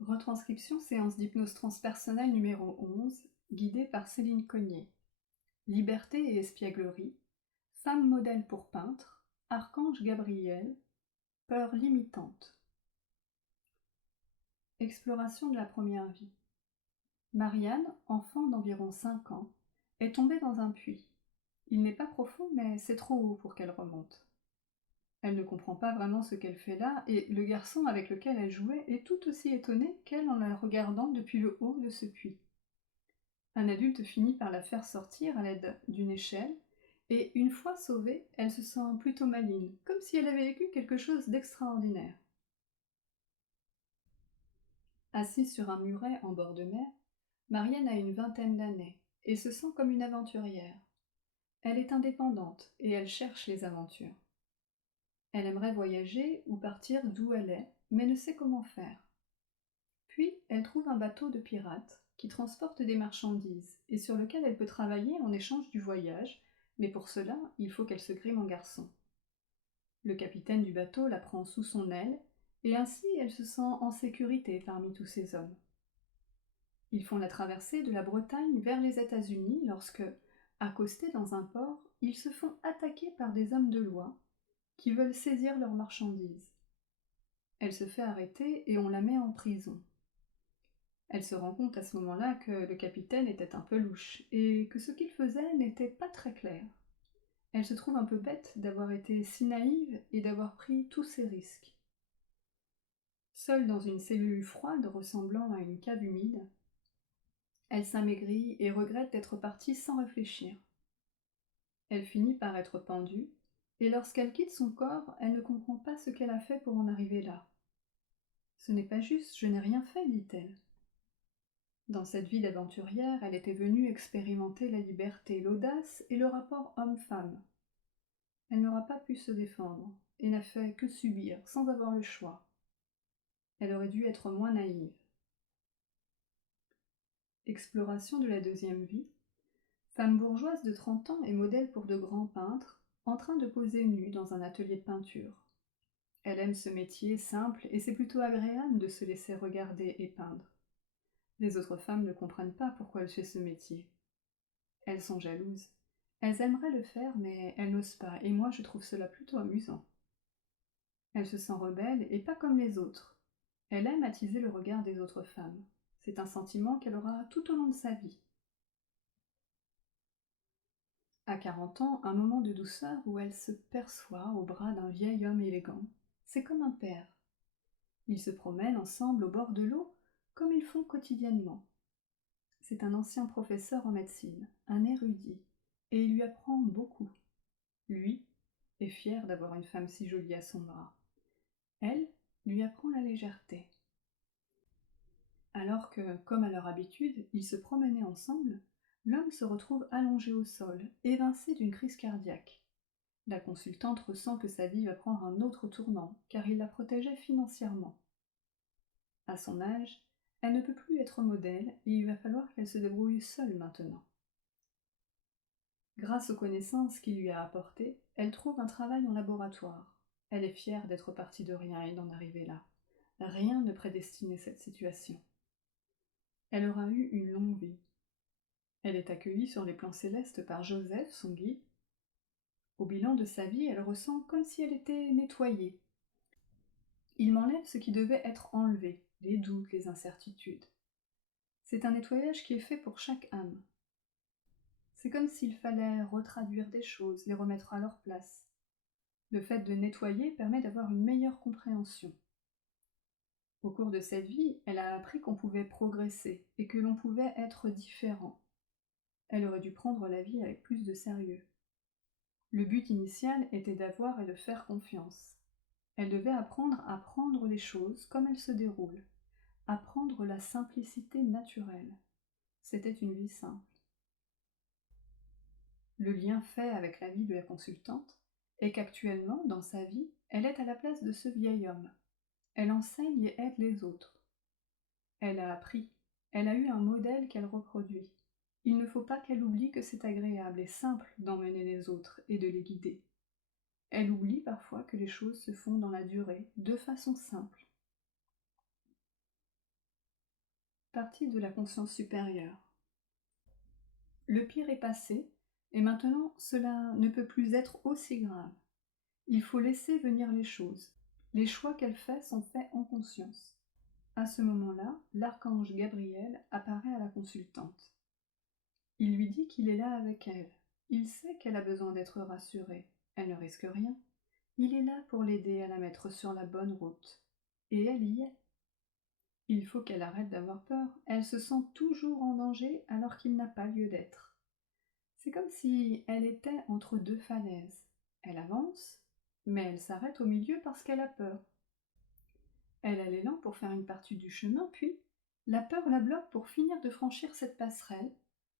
Retranscription séance d'hypnose transpersonnelle numéro 11, guidée par Céline Cognier. Liberté et espièglerie, femme modèle pour peintre, archange Gabriel, peur limitante. Exploration de la première vie. Marianne, enfant d'environ 5 ans, est tombée dans un puits. Il n'est pas profond, mais c'est trop haut pour qu'elle remonte. Elle ne comprend pas vraiment ce qu'elle fait là, et le garçon avec lequel elle jouait est tout aussi étonné qu'elle en la regardant depuis le haut de ce puits. Un adulte finit par la faire sortir à l'aide d'une échelle, et une fois sauvée, elle se sent plutôt maligne, comme si elle avait vécu quelque chose d'extraordinaire. Assise sur un muret en bord de mer, Marianne a une vingtaine d'années, et se sent comme une aventurière. Elle est indépendante, et elle cherche les aventures. Elle aimerait voyager ou partir d'où elle est, mais ne sait comment faire. Puis, elle trouve un bateau de pirates qui transporte des marchandises et sur lequel elle peut travailler en échange du voyage, mais pour cela, il faut qu'elle se grime en garçon. Le capitaine du bateau la prend sous son aile, et ainsi elle se sent en sécurité parmi tous ces hommes. Ils font la traversée de la Bretagne vers les États-Unis lorsque, accostés dans un port, ils se font attaquer par des hommes de loi qui veulent saisir leurs marchandises. Elle se fait arrêter et on la met en prison. Elle se rend compte à ce moment-là que le capitaine était un peu louche et que ce qu'il faisait n'était pas très clair. Elle se trouve un peu bête d'avoir été si naïve et d'avoir pris tous ces risques. Seule dans une cellule froide ressemblant à une cave humide, elle s'amaigrit et regrette d'être partie sans réfléchir. Elle finit par être pendue, et lorsqu'elle quitte son corps, elle ne comprend pas ce qu'elle a fait pour en arriver là. « Ce n'est pas juste, je n'ai rien fait, dit-elle. » Dans cette vie d'aventurière, elle était venue expérimenter la liberté, l'audace et le rapport homme-femme. Elle n'aura pas pu se défendre, et n'a fait que subir, sans avoir le choix. Elle aurait dû être moins naïve. Exploration de la deuxième vie. Femme bourgeoise de 30 ans et modèle pour de grands peintres, en train de poser nue dans un atelier de peinture. Elle aime ce métier simple et c'est plutôt agréable de se laisser regarder et peindre. Les autres femmes ne comprennent pas pourquoi elle fait ce métier. Elles sont jalouses. Elles aimeraient le faire, mais elles n'osent pas, et moi je trouve cela plutôt amusant. Elle se sent rebelle et pas comme les autres. Elle aime attiser le regard des autres femmes. C'est un sentiment qu'elle aura tout au long de sa vie. À 40 ans, un moment de douceur où elle se perçoit au bras d'un vieil homme élégant. C'est comme un père. Ils se promènent ensemble au bord de l'eau, comme ils font quotidiennement. C'est un ancien professeur en médecine, un érudit, et il lui apprend beaucoup. Lui est fier d'avoir une femme si jolie à son bras. Elle lui apprend la légèreté. Alors que, comme à leur habitude, ils se promenaient ensemble, l'homme se retrouve allongé au sol, évincé d'une crise cardiaque. La consultante ressent que sa vie va prendre un autre tournant, car il la protégeait financièrement. À son âge, elle ne peut plus être modèle et il va falloir qu'elle se débrouille seule maintenant. Grâce aux connaissances qu'il lui a apportées, elle trouve un travail en laboratoire. Elle est fière d'être partie de rien et d'en arriver là. Rien ne prédestinait cette situation. Elle aura eu une longue vie. Elle est accueillie sur les plans célestes par Joseph, son guide. Au bilan de sa vie, elle ressent comme si elle était nettoyée. Il m'enlève ce qui devait être enlevé, les doutes, les incertitudes. C'est un nettoyage qui est fait pour chaque âme. C'est comme s'il fallait retraduire des choses, les remettre à leur place. Le fait de nettoyer permet d'avoir une meilleure compréhension. Au cours de cette vie, elle a appris qu'on pouvait progresser et que l'on pouvait être différent. Elle aurait dû prendre la vie avec plus de sérieux. Le but initial était d'avoir et de faire confiance. Elle devait apprendre à prendre les choses comme elles se déroulent, apprendre la simplicité naturelle. C'était une vie simple. Le lien fait avec la vie de la consultante est qu'actuellement, dans sa vie, elle est à la place de ce vieil homme. Elle enseigne et aide les autres. Elle a appris, elle a eu un modèle qu'elle reproduit. Il ne faut pas qu'elle oublie que c'est agréable et simple d'emmener les autres et de les guider. Elle oublie parfois que les choses se font dans la durée, de façon simple. Partie de la conscience supérieure. Le pire est passé, et maintenant cela ne peut plus être aussi grave. Il faut laisser venir les choses. Les choix qu'elle fait sont faits en conscience. À ce moment-là, l'archange Gabriel apparaît à la consultante. Il lui dit qu'il est là avec elle. Il sait qu'elle a besoin d'être rassurée. Elle ne risque rien. Il est là pour l'aider à la mettre sur la bonne route. Et elle y est. Il faut qu'elle arrête d'avoir peur. Elle se sent toujours en danger alors qu'il n'a pas lieu d'être. C'est comme si elle était entre deux falaises. Elle avance, mais elle s'arrête au milieu parce qu'elle a peur. Elle a l'élan pour faire une partie du chemin, puis la peur la bloque pour finir de franchir cette passerelle,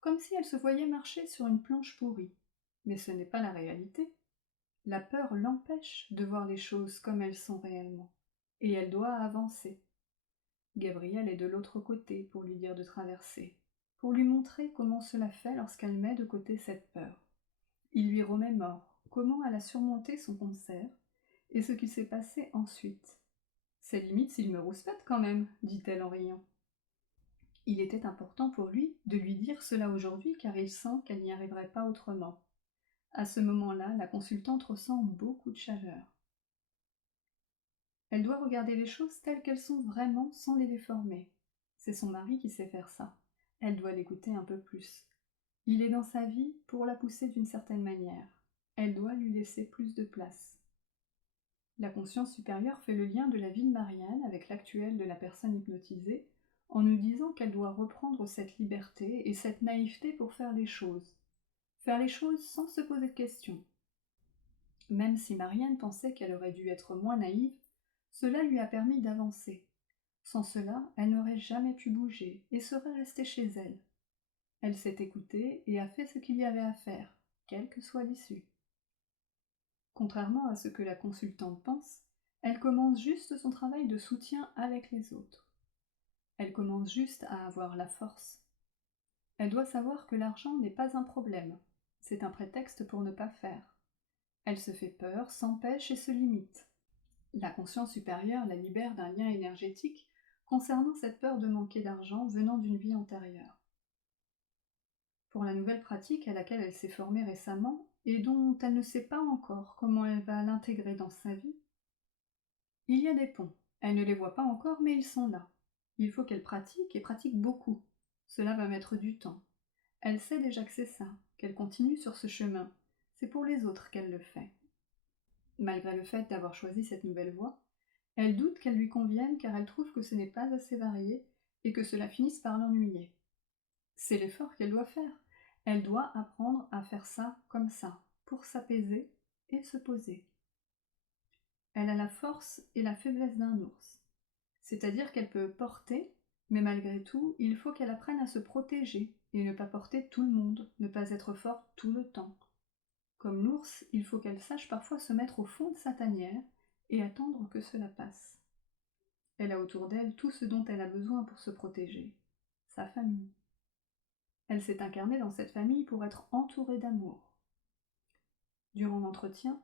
comme si elle se voyait marcher sur une planche pourrie. Mais ce n'est pas la réalité. La peur l'empêche de voir les choses comme elles sont réellement, et elle doit avancer. Gabriel est de l'autre côté pour lui dire de traverser, pour lui montrer comment cela fait lorsqu'elle met de côté cette peur. Il lui remémore comment elle a surmonté son concert et ce qui s'est passé ensuite. C'est limite s'il me rouspète quand même, dit-elle en riant. Il était important pour lui de lui dire cela aujourd'hui car il sent qu'elle n'y arriverait pas autrement. À ce moment-là, la consultante ressent beaucoup de chaleur. Elle doit regarder les choses telles qu'elles sont vraiment sans les déformer. C'est son mari qui sait faire ça. Elle doit l'écouter un peu plus. Il est dans sa vie pour la pousser d'une certaine manière. Elle doit lui laisser plus de place. La conscience supérieure fait le lien de la vie de Marianne avec l'actuelle de la personne hypnotisée en nous disant qu'elle doit reprendre cette liberté et cette naïveté pour faire les choses. Faire les choses sans se poser de questions. Même si Marianne pensait qu'elle aurait dû être moins naïve, cela lui a permis d'avancer. Sans cela, elle n'aurait jamais pu bouger et serait restée chez elle. Elle s'est écoutée et a fait ce qu'il y avait à faire, quelle que soit l'issue. Contrairement à ce que la consultante pense, elle commence juste son travail de soutien avec les autres. Elle commence juste à avoir la force. Elle doit savoir que l'argent n'est pas un problème. C'est un prétexte pour ne pas faire. Elle se fait peur, s'empêche et se limite. La conscience supérieure la libère d'un lien énergétique concernant cette peur de manquer d'argent venant d'une vie antérieure. Pour la nouvelle pratique à laquelle elle s'est formée récemment et dont elle ne sait pas encore comment elle va l'intégrer dans sa vie, il y a des ponts. Elle ne les voit pas encore, mais ils sont là. Il faut qu'elle pratique et pratique beaucoup. Cela va mettre du temps. Elle sait déjà que c'est ça, qu'elle continue sur ce chemin. C'est pour les autres qu'elle le fait. Malgré le fait d'avoir choisi cette nouvelle voie, elle doute qu'elle lui convienne car elle trouve que ce n'est pas assez varié et que cela finisse par l'ennuyer. C'est l'effort qu'elle doit faire. Elle doit apprendre à faire ça comme ça, pour s'apaiser et se poser. Elle a la force et la faiblesse d'un ours. C'est-à-dire qu'elle peut porter, mais malgré tout, il faut qu'elle apprenne à se protéger et ne pas porter tout le monde, ne pas être forte tout le temps. Comme l'ours, il faut qu'elle sache parfois se mettre au fond de sa tanière et attendre que cela passe. Elle a autour d'elle tout ce dont elle a besoin pour se protéger, sa famille. Elle s'est incarnée dans cette famille pour être entourée d'amour. Durant l'entretien,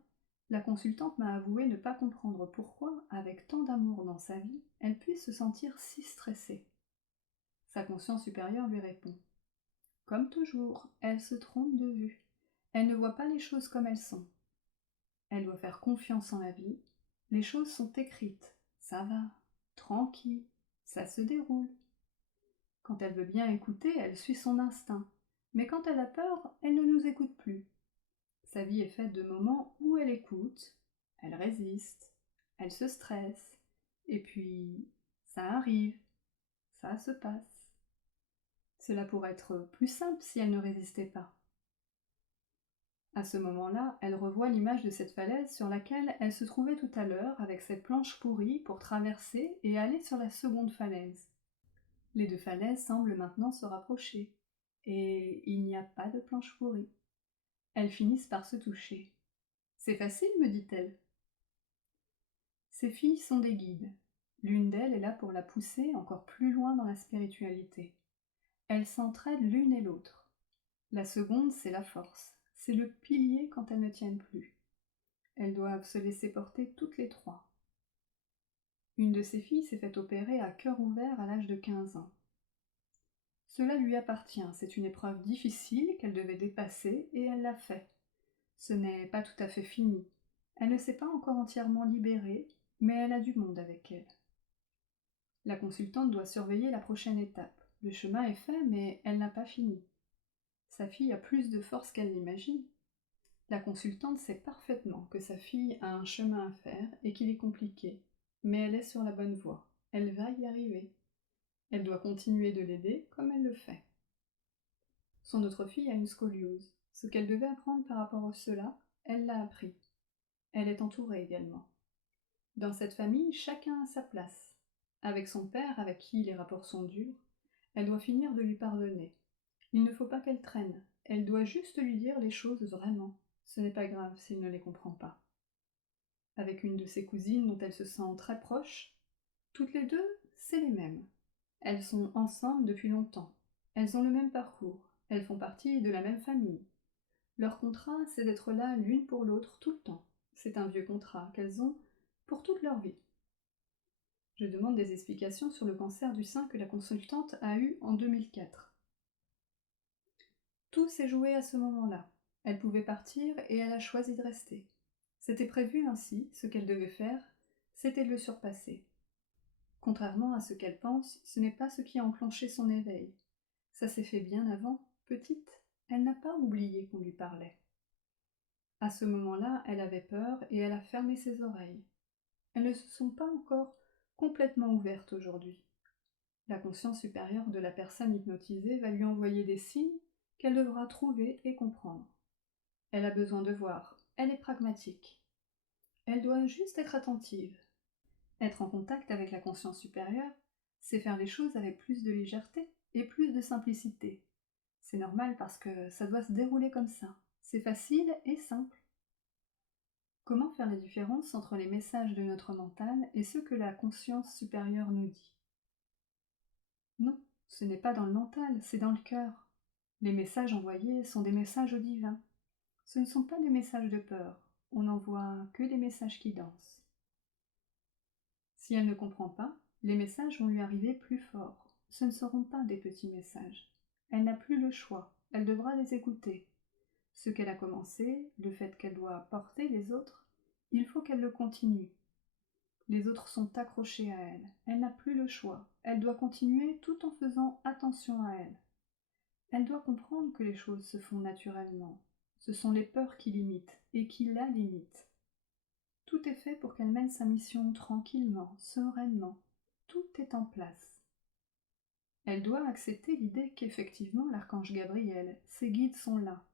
la consultante m'a avoué ne pas comprendre pourquoi, avec tant d'amour dans sa vie, elle puisse se sentir si stressée. Sa conscience supérieure lui répond. Comme toujours, elle se trompe de vue. Elle ne voit pas les choses comme elles sont. Elle doit faire confiance en la vie. Les choses sont écrites. Ça va, tranquille, ça se déroule. Quand elle veut bien écouter, elle suit son instinct. Mais quand elle a peur, elle ne nous écoute plus. Sa vie est faite de moments où elle écoute, elle résiste, elle se stresse, et puis ça arrive, ça se passe. Cela pourrait être plus simple si elle ne résistait pas. À ce moment-là, elle revoit l'image de cette falaise sur laquelle elle se trouvait tout à l'heure avec cette planche pourrie pour traverser et aller sur la seconde falaise. Les deux falaises semblent maintenant se rapprocher, et il n'y a pas de planche pourrie. Elles finissent par se toucher. C'est facile, me dit-elle. Ces filles sont des guides. L'une d'elles est là pour la pousser encore plus loin dans la spiritualité. Elles s'entraident l'une et l'autre. La seconde, c'est la force. C'est le pilier quand elles ne tiennent plus. Elles doivent se laisser porter toutes les trois. Une de ces filles s'est fait opérer à cœur ouvert à l'âge de 15 ans. Cela lui appartient, c'est une épreuve difficile qu'elle devait dépasser et elle l'a fait. Ce n'est pas tout à fait fini. Elle ne s'est pas encore entièrement libérée, mais elle a du monde avec elle. La consultante doit surveiller la prochaine étape. Le chemin est fait, mais elle n'a pas fini. Sa fille a plus de force qu'elle l'imagine. La consultante sait parfaitement que sa fille a un chemin à faire et qu'il est compliqué, mais elle est sur la bonne voie. Elle va y arriver. Elle doit continuer de l'aider comme elle le fait. Son autre fille a une scoliose. Ce qu'elle devait apprendre par rapport à cela, elle l'a appris. Elle est entourée également. Dans cette famille, chacun a sa place. Avec son père, avec qui les rapports sont durs, elle doit finir de lui pardonner. Il ne faut pas qu'elle traîne. Elle doit juste lui dire les choses vraiment. Ce n'est pas grave s'il ne les comprend pas. Avec une de ses cousines dont elle se sent très proche, toutes les deux, c'est les mêmes. Elles sont ensemble depuis longtemps. Elles ont le même parcours. Elles font partie de la même famille. Leur contrat, c'est d'être là l'une pour l'autre tout le temps. C'est un vieux contrat qu'elles ont pour toute leur vie. Je demande des explications sur le cancer du sein que la consultante a eu en 2004. Tout s'est joué à ce moment-là. Elle pouvait partir et elle a choisi de rester. C'était prévu ainsi, ce qu'elle devait faire, c'était de le surpasser. Contrairement à ce qu'elle pense, ce n'est pas ce qui a enclenché son éveil. Ça s'est fait bien avant, petite, elle n'a pas oublié qu'on lui parlait. À ce moment-là, elle avait peur et elle a fermé ses oreilles. Elles ne se sont pas encore complètement ouvertes aujourd'hui. La conscience supérieure de la personne hypnotisée va lui envoyer des signes qu'elle devra trouver et comprendre. Elle a besoin de voir, elle est pragmatique. Elle doit juste être attentive. Être en contact avec la conscience supérieure, c'est faire les choses avec plus de légèreté et plus de simplicité. C'est normal parce que ça doit se dérouler comme ça. C'est facile et simple. Comment faire la différence entre les messages de notre mental et ceux que la conscience supérieure nous dit? Non, ce n'est pas dans le mental, c'est dans le cœur. Les messages envoyés sont des messages au divin. Ce ne sont pas des messages de peur, on n'envoie que des messages qui dansent. Si elle ne comprend pas, les messages vont lui arriver plus forts. Ce ne seront pas des petits messages. Elle n'a plus le choix, elle devra les écouter. Ce qu'elle a commencé, le fait qu'elle doit porter les autres, il faut qu'elle le continue. Les autres sont accrochés à elle. Elle n'a plus le choix. Elle doit continuer tout en faisant attention à elle. Elle doit comprendre que les choses se font naturellement. Ce sont les peurs qui limitent et qui la limitent. Tout est fait pour qu'elle mène sa mission tranquillement, sereinement. Tout est en place. Elle doit accepter l'idée qu'effectivement l'archange Gabriel, ses guides sont là.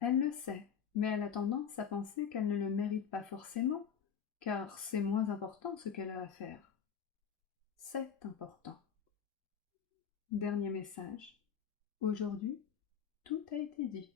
Elle le sait, mais elle a tendance à penser qu'elle ne le mérite pas forcément, car c'est moins important ce qu'elle a à faire. C'est important. Dernier message. Aujourd'hui, tout a été dit.